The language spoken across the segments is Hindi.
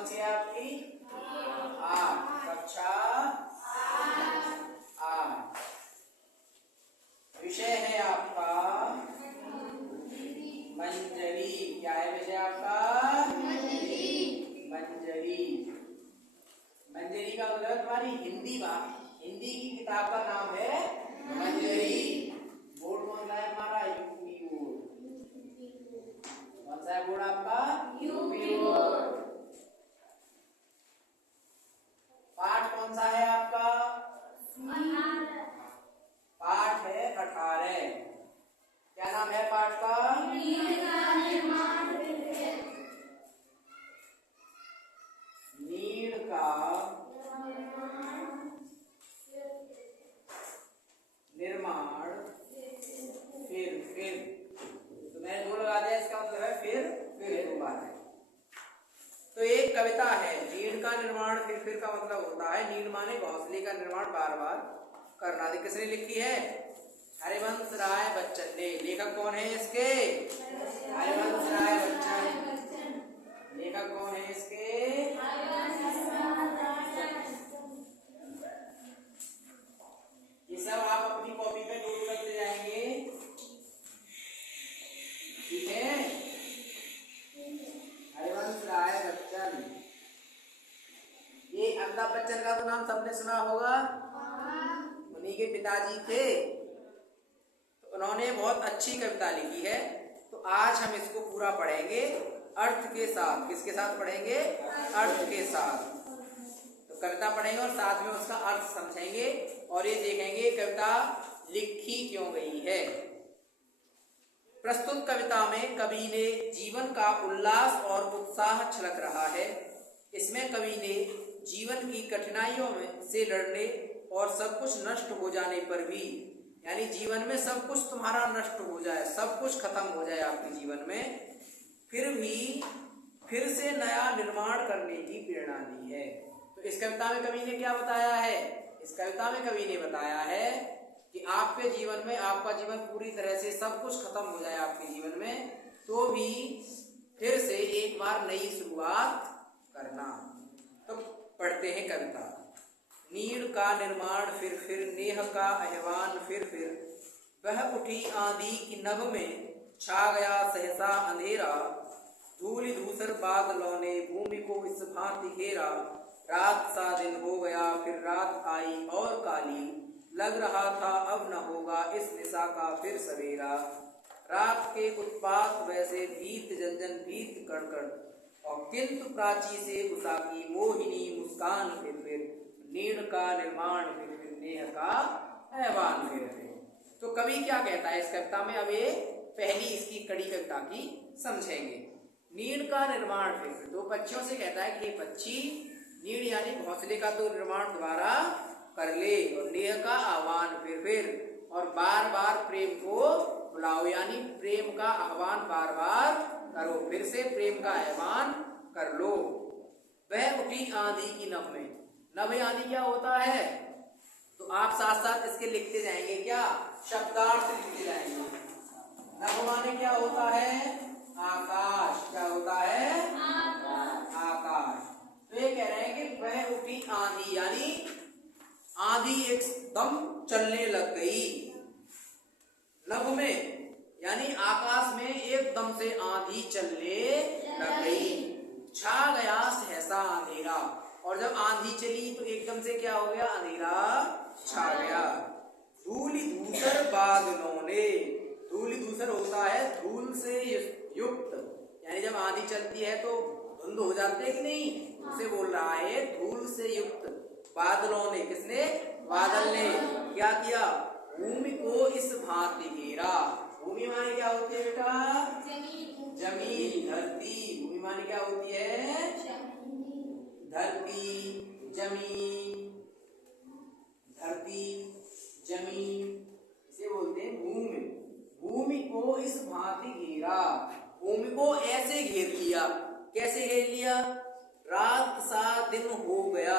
कौन सी है आपकी? आठ। कक्षा 8। विषय है आपका मंजरी। क्या है विषय आपका? मंजरी। मंजरी का मतलब तुम्हारी हिंदी की किताब का नाम है मंजरी। बोर्ड कौन सा है हमारा? UP board. कौन सा है बोर्ड आपका? UP board. पाठ कौन सा है आपका? पाठ है 18। क्या नाम है पाठ का? नीड़ का निर्माण फिर। तो मैंने दो लगा दिया, इसका मतलब है फिर दो बार है। तो एक कविता है नीड़ का निर्माण फिर का मतलब होता है नीड़ माने घोंसले का निर्माण बार बार करना। किसने लिखी है? हरिवंश राय बच्चन ने। लेखक कौन है इसके? हरिवंश राय बच्चन। लेखक कौन है इसके? ये सब आप अपनी कॉपी पे नोट करते जाएंगे, ठीक है? हरिवंश राय बच्चन, ये अमिताभ बच्चन का तो नाम सबने सुना होगा, उन्हीं के पिताजी थे। तो उन्होंने बहुत अच्छी कविता लिखी है। तो आज हम इसको पूरा पढ़ेंगे अर्थ के साथ। किसके साथ पढ़ेंगे? अर्थ के साथ। तो कविता पढ़ेंगे और साथ में उसका अर्थ समझेंगे और ये देखेंगे कविता लिखी क्यों गई है। प्रस्तुत कविता में कवि ने जीवन का उल्लास और उत्साह छलक रहा है। इसमें कवि ने जीवन की कठिनाइयों से लड़ने और सब कुछ नष्ट हो जाने पर भी, यानी जीवन में सब कुछ तुम्हारा नष्ट हो जाए, सब कुछ खत्म हो जाए आपके जीवन में, फिर भी फिर से नया निर्माण करने की प्रेरणा दी है। तो इस कविता में कवि ने क्या बताया है? इस कविता में कवि ने बताया है कि आपके जीवन में, आपका जीवन पूरी तरह से सब कुछ खत्म हो जाए आपके जीवन में, तो भी फिर से एक बार नई शुरुआत करना। तो पढ़ते हैं कविता। नीड़ का निर्माण फिर नेह का आह्वान फिर वह उठी आंधी की नभ में, छा गया सहसा अंधेरा, धूल धूसर बादलों ने भूमि को इस भांति घेरा, रात सा दिन हो गया फिर रात आई और काली, लग रहा था अब न होगा इस निशा का फिर सवेरा, रात के उत्पात वैसे भीत जंजन भीत कड़कड़, और किंतु प्राची से उषा की मोहिनी मुस्कान फिर नीड़ का निर्माण फिर नेह का आह्वान फिर। तो कवि क्या कहता है इस कविता में? अब ये पहली इसकी कड़ी कविता की समझेंगे। नीड़ का निर्माण फिर दो पक्षियों से कहता है कि ये पक्षी नीड़ यानी घोंसले का तो निर्माण दोबारा कर ले, और नेह का आह्वान फिर और बार बार प्रेम को बुलाओ, यानी प्रेम का आह्वान बार बार करो, फिर से प्रेम का आह्वान कर लो। वह उठी आंधी की नभ में। नभ यानी क्या होता है? तो आप साथ साथ इसके लिखते जाएंगे, क्या शब्दार्थ लिखते जाएंगे। नभ माने क्या होता है? आकाश। क्या होता है? आकाश। तो ये कह रहे हैं कि वह उठी आंधी, यानी आंधी एकदम चलने लग गई। नभ में यानी आकाश में एकदम से आंधी चलने लग गई। छा गया सहसा अंधेरा, और जब आंधी चली तो एकदम से क्या हो गया? अंधेरा छा गया। धूल धूसर बादलों ने। धूल धूसर होता है धूल से युक्त, यानी जब आंधी चलती है तो धुंध हो जाते हैं कि नहीं, उसे बोल रहा है धूल से युक्त बादलों ने। किसने? बादल ने क्या किया? भूमि को इस भांति घेरा। भूमि माने क्या होती है बेटा? जमीन, धरती। भूमि माने क्या होती है? धरती, जमीन। धरती, जमीन, इसे बोलते हैं भूमि। भूमि को इस भांति घेरा। भूमि को ऐसे घेर लिया। कैसे घेर लिया? रात सा दिन हो गया,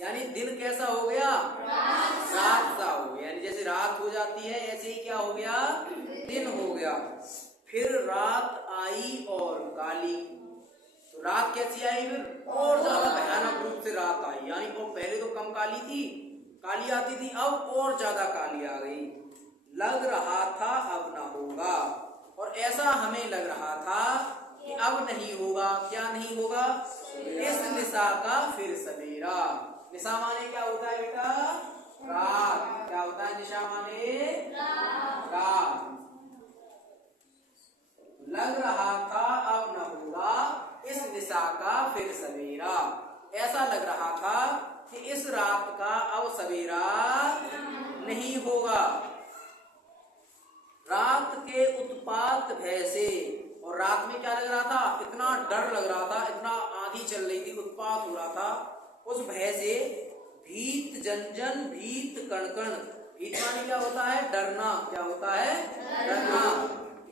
यानी दिन कैसा हो गया? रात सा हो गया, यानी जैसे रात हो जाती है ऐसे ही क्या हो गया? दिन हो गया। फिर रात आई और काली। तो रात कैसी आई फिर? और ज्यादा भयानक रूप से रात आई, यानी वो पहले तो कम काली थी, काली आती थी, अब और ज्यादा काली आ गई। लग रहा था अब ना होगा, और ऐसा हमें लग रहा था कि अब नहीं होगा। क्या नहीं होगा? इस निशा का फिर सवेरा। निशा माने क्या होता है बेटा? रात। क्या होता है निशा माने? रात। लग रहा था अब न होगा इस निशा का फिर सवेरा। ऐसा लग रहा था कि इस रात का अब सवेरा नहीं होगा। रात के उत्पात भय से, और रात में क्या लग रहा था? इतना डर लग रहा था, इतना आंधी चल रही थी, उत्पात हो रहा था, उस भय से भीत जनजन भीत कणकण। भीत माने क्या होता है? डरना। क्या होता है? डरना।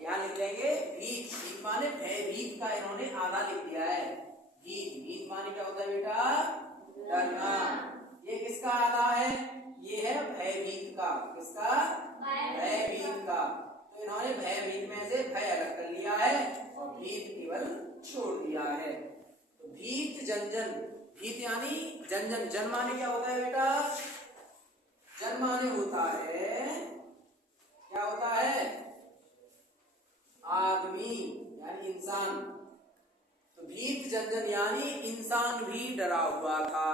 यहाँ लिख देंगे भीत। भीत माने भयभीत का इन्होंने आधा लिख दिया है। भीत, भीत माने क्या होता है बेटा? डरना। ये किसका आधा है? ये है भयभीत का। किसका? भयभीत का। तो इन्होंने भयभीत में से भय अलग कर लिया है, भीत केवल छोड़ दिया है। तो भीत जनजन, भीत यानी जनजन। जन माने क्या होता है बेटा? जन माने होता है, क्या होता है? आदमी यानी इंसान। तो भीत जनजन यानी इंसान भी डरा हुआ था,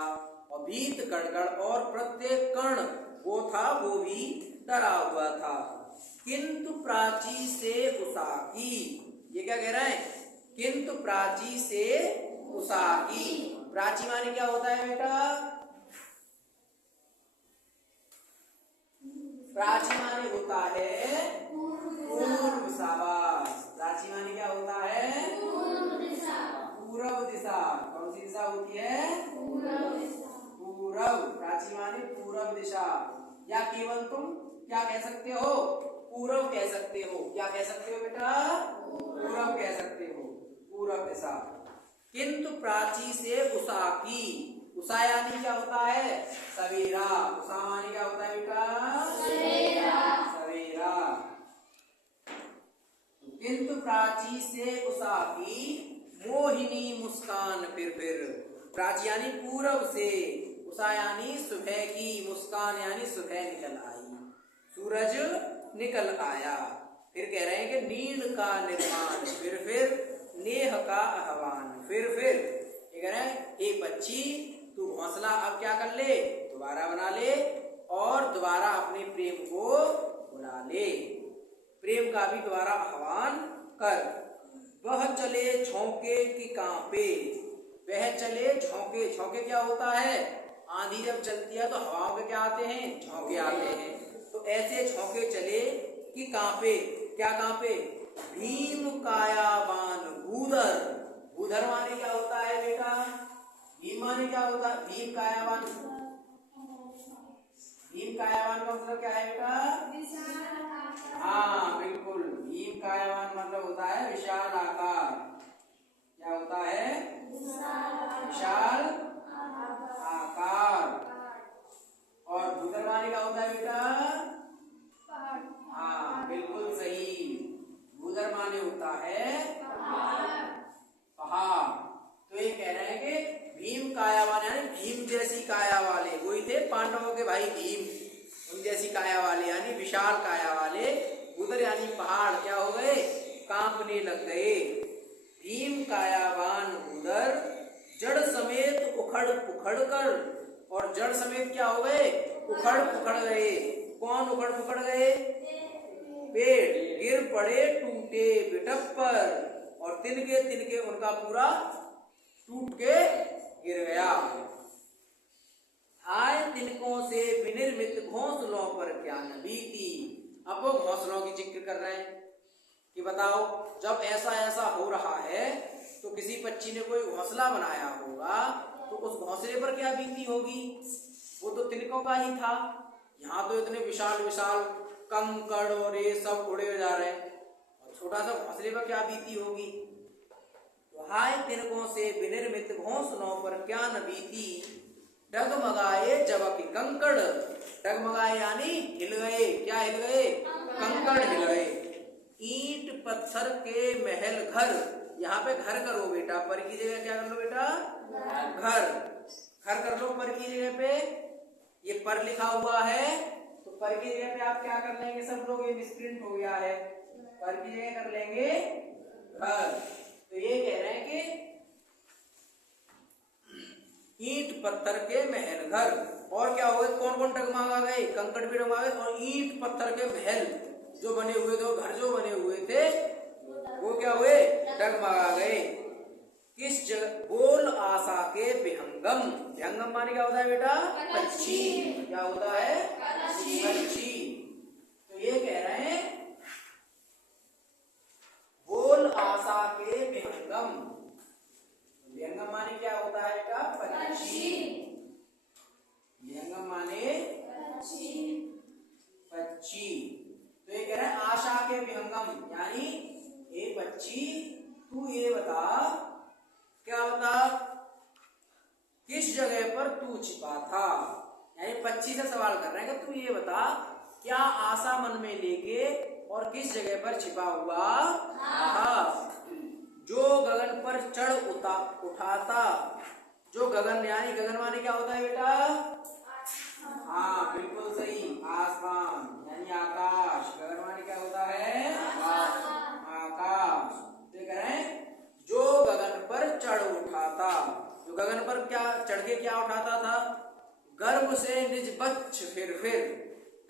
और भीत कणकण, और प्रत्येक कण वो था वो भी डरा हुआ था। किंतु प्राची से उषा की, ये क्या कह रहा है? किंतु प्राची से उषा की। प्राची माने क्या होता है बेटा? प्राची माने होता है पूर्व। शाबाश। प्राची माने क्या होता है? पूर्व दिशा। कौन सी दिशा होती है? पूर्व। प्राची माने पूर्व दिशा, या केवल तुम क्या कह सकते हो? पूर्व कह सकते हो। क्या कह सकते हो बेटा? पूर्व कह सकते हो, पूर्व दिशा। किंतु प्राची से उषा की। उषा यानी क्या होता है? सवेरा। उषा माने क्या होता है बेटा? सवेरा। किंतु प्राची से उषा की मोहिनी मुस्कान फिर। प्राची यानी पूर्व से, उषा यानी सुबह की, मुस्कान यानी सुबह निकल आई, सूरज निकल आया। फिर कह रहे हैं कि नींद का निर्माण फिर नेह का आह्वान फिर। ये कह रहे हैं हे पक्षी, तू घोंसला अब क्या कर ले? दोबारा बना ले, और दोबारा अपने प्रेम को बुला ले, प्रेम का भी दोबारा आह्वान कर। वह चले झोंके की कांपे। वह चले झोंके। झोंके क्या होता है? आंधी जब चलती है तो हवाओं के क्या आते हैं? झोंके आते हैं। तो ऐसे झोंके चले कि कांपे। क्या कांपे? भीम कायावान भूधर। भूधर माने क्या होता है बेटा? भीम माने क्या होता है? भीम कायावान। भीम कायावान का मतलब क्या है बेटा? हाँ बिल्कुल, भीम कायावान मतलब होता है विशाल आकार। क्या होता है? विशाल आकार। और भूधर माने क्या होता है बेटा? हाँ बिल्कुल सही, भूधर माने होता है पहाड़। तो ये कह रहे हैं कि भीम कायावान यानी भीम जैसी काया वाले, वही थे पांडवों के भाई भीम, उन जैसी काया वाले यानी विशाल काया वाले। भूधर यानी पहाड़ क्या हो गए? कांपने लग गए। भीम कायावान भूधर जड़ समेत उखड़ पुखड़ कर। और जड़ समेत क्या हो गए? उखड़ पुखड़ गए। कौन उखड़ पुखड़ गए? पेड़ गिर पड़े टूटे बिटप पर, और तिनके उनका पूरा टूट के गिर गया। हाय तिनकों से विनिर्मित घोंसलों पर क्या न बीती। अब वो घोंसलों की जिक्र कर रहे हैं कि बताओ जब ऐसा ऐसा हो रहा है तो किसी पक्षी ने कोई घोंसला बनाया होगा, तो उस घोंसले पर क्या बीती होगी? वो तो तिनकों का ही था। यहाँ तो इतने विशाल विशाल कंकड़ और ये सब उड़े जा रहे हैं, और छोटा सा घोंसले पर क्या बीती होगी? तो हाय तिनकों से विनिर्मित घोंसलों पर क्या न बीती। डगमगाए जबकि कंकड़। डगमगाए यानी हिल गए। क्या हिल गए? कंकड़ हिल गए। ईंट पत्थर के महल घर। यहाँ पे घर करो बेटा, पर की जगह क्या कर लो बेटा, घर। घर कर लो पर की जगह पे, ये पर लिखा हुआ है तो पर की जगह पे आप क्या कर लेंगे सब लोग, ये मिसप्रिंट हो गया है, पर की जगह कर लेंगे घर। तो ये कह रहे हैं कि ईंट पत्थर के महल घर। और क्या हो गए, कौन कौन डगमगा गए, कंकड़ भी डगमगा गए और ईंट पत्थर के महल जो बने हुए थे, घर जो बने हुए थे वो क्या हुए, डगमगा गए। किस जगह, बोल आशा के विहंगम। विहंगम माने क्या होता है बेटा, पक्षी। क्या होता है, पक्षी। तो ये कह रहे हैं बोल आशा के विहंगम। विहंगम माने क्या होता है बेटा, पक्षी। विहंगम माने पक्षी। तो ये कह रहे हैं आशा के विहंगम, यानी ए पक्षी तू ये बता, क्या बता, किस जगह पर तू छिपा था। यानी पक्षी से सवाल कर रहे हैं कि तू ये बता क्या आशा मन में लेके और किस जगह पर छिपा हुआ था। जो गगन पर चढ़ उठाता, जो गगन, यानी गगन माने क्या होता है बेटा, हाँ बिल्कुल सही, आसमान यानी आकाश। गगन माने क्या होता है, आकाश। तो कह रहे हैं जो गगन पर चढ़ उठाता, जो गगन पर क्या चढ़ के क्या उठाता था, गर्व से निज बच्च फिर।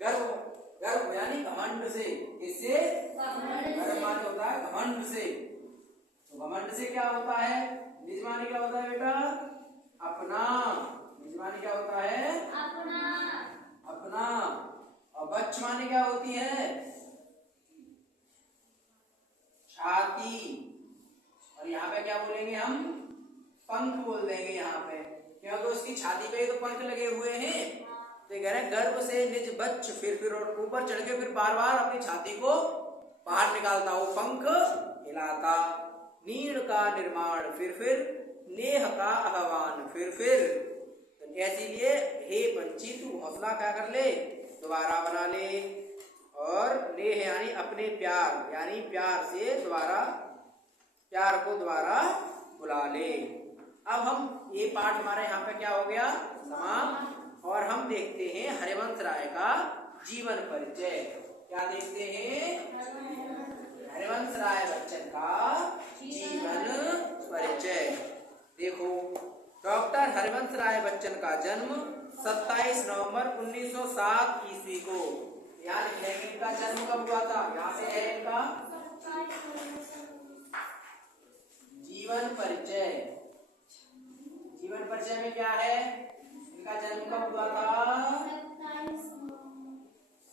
गर्व, गर्व यानी घमंड से, इससे गर्व माने होता है घमंड से। तो घमंड से क्या होता है, निज माने क्या होता है बेटा, अपना। निज माने क्या होता है, अपना। और बच्च माने क्या होती है, छाती। और यहाँ पे क्या बोलेंगे हम, पंख बोल देंगे यहाँ पे, क्योंकि तो उसकी छाती पे तो पंख लगे हुए हैं। तो कह रहे हैं गर्व से निज बच्च फिर, और ऊपर चढ़ के फिर बार बार अपनी छाती को बाहर निकालता, वो पंख हिलाता। नीड़ का निर्माण फिर, नेह का आह्वान फिर। तो इसीलिए हे पंछी तू हौसला क्या कर ले, दोबारा बना ले। और नेह यानी अपने प्यार, यानी प्यार से दोबारा, प्यार को दोबारा बुला ले। अब हम ये पाठ हमारा यहाँ पे क्या हो गया, समाप्त। और हम देखते हैं हरिवंश राय का जीवन परिचय। क्या देखते हैं, हरिवंश राय बच्चन का जीवन परिचय। देखो, डॉक्टर हरिवंश राय बच्चन का जन्म 27 नवंबर 1907 ईस्वी को। यहाँ लिख लेंगे इनका जन्म कब हुआ था, यहाँ से है इनका जीवन परिचय। जीवन परिचय में क्या है, इनका जन्म कब हुआ था,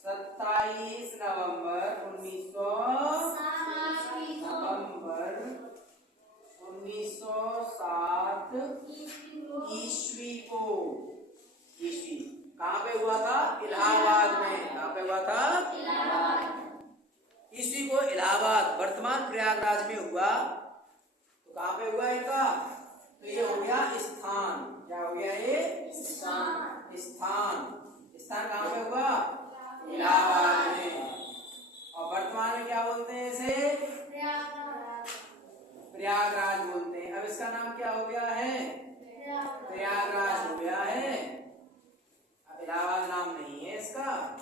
27 नवंबर 1907 ईस्वी को। ईस्वी कहाँ पे हुआ था, इलाहाबाद में। कहाँ पे हुआ था, ईस्वी को इलाहाबाद, वर्तमान प्रयागराज में हुआ। तो कहाँ पे हुआ इनका, तो ये हो गया स्थान। क्या हो गया ये, स्थान। स्थान कहाँ पे हुआ, इलाहाबाद में। और वर्तमान में क्या बोलते हैं इसे, प्रयागराज बोलते हैं। अब इसका नाम क्या हो गया है, प्रयागराज हो गया है। अब इलाहाबाद नाम नहीं है इसका।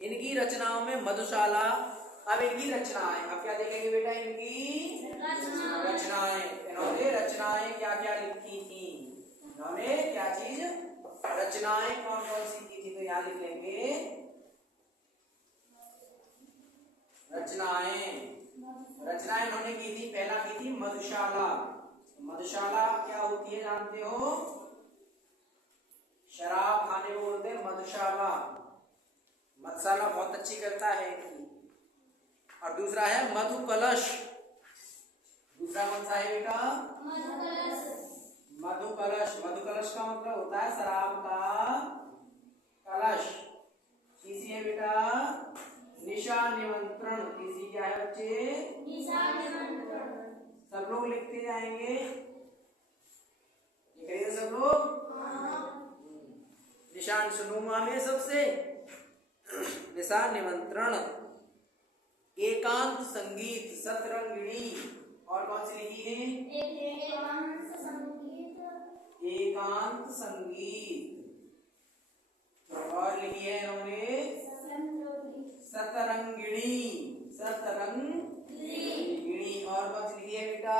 इनकी रचनाओं में मधुशाला। अब इनकी रचनाएं, अब क्या देखेंगे बेटा, इनकी रचनाएं। इन्होंने रचनाएं क्या क्या लिखी थी, इन्होंने क्या चीज, रचनाएं कौन कौन सी की थी, तो यहाँ लिख लेंगे रचनाएं। रचनाएं इन्होंने की थी, पहला की थी मधुशाला। मधुशाला क्या होती है जानते हो, शराब खाने को बोलते हैं मधुशाला। मधुशाला बहुत अच्छी करता है। और दूसरा है मधु कलश। दूसरा कौन सा है बेटा, मधु कलश। मधु कलश का मतलब होता है शराब का कलश। तीसरी है बेटा निशा निमंत्रण। तीसरी क्या है बच्चे, निशा निमंत्रण। सब लोग लिखते जाएंगे, लिख रहे हैं सब लोग। निशान सुनूंगा मैं सबसे। दिशा निमंत्रण, एकांत संगीत, सतरंगिणी। और कौन सी लिखी है? एकांत संगीत। एकांत संगीत। और लिखी है इन्होंने सतरंगिणी। सतरंगिणी। और कौन सी लिखी है बेटा?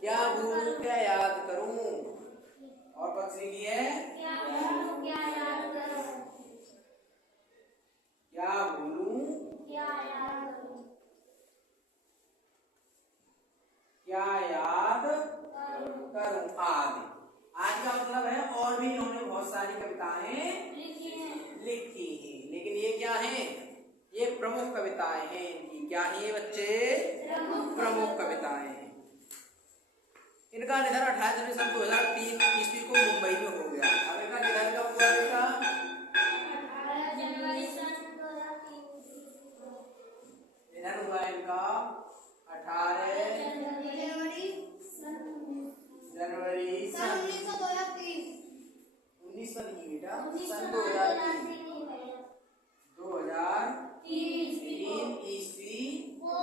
क्या भूलूं क्या याद करूं। और कौन सी लिखी है? क्या भूलूं क्या याद करूं। क्या भूलूं क्या याद करूं। क्या याद करूं आदि। आज का मतलब है और भी इन्होंने बहुत सारी कविताएं लिखी हैं। लेकिन ये क्या है? ये प्रमुख कविताएं हैं इनकी। क्या है ये बच्चे? प्रमुख कविताएं हैं। इनका निधन 28 जनवरी सन 2003 ईस्वी को मुंबई में हो गया। अब इनका निधन कब हुआ बेटा? 18 जनवरी सन 2003। निधन हुआ इनका 18 जनवरी सन 1903। 19 सन की बेटा, सन 2003 ईस्वी को।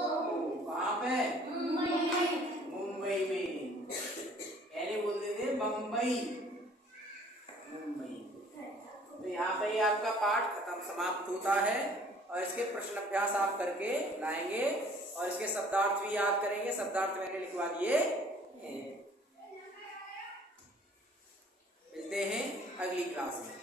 कहाँ पे? मुंबई में। पहले बोलते थे मुंबई। तो यहाँ पे ही आपका पाठ खत्म समाप्त होता है। और इसके प्रश्न अभ्यास आप करके लाएंगे और इसके शब्दार्थ भी याद करेंगे। शब्दार्थ मैंने लिखवा दिए। मिलते हैं अगली क्लास में।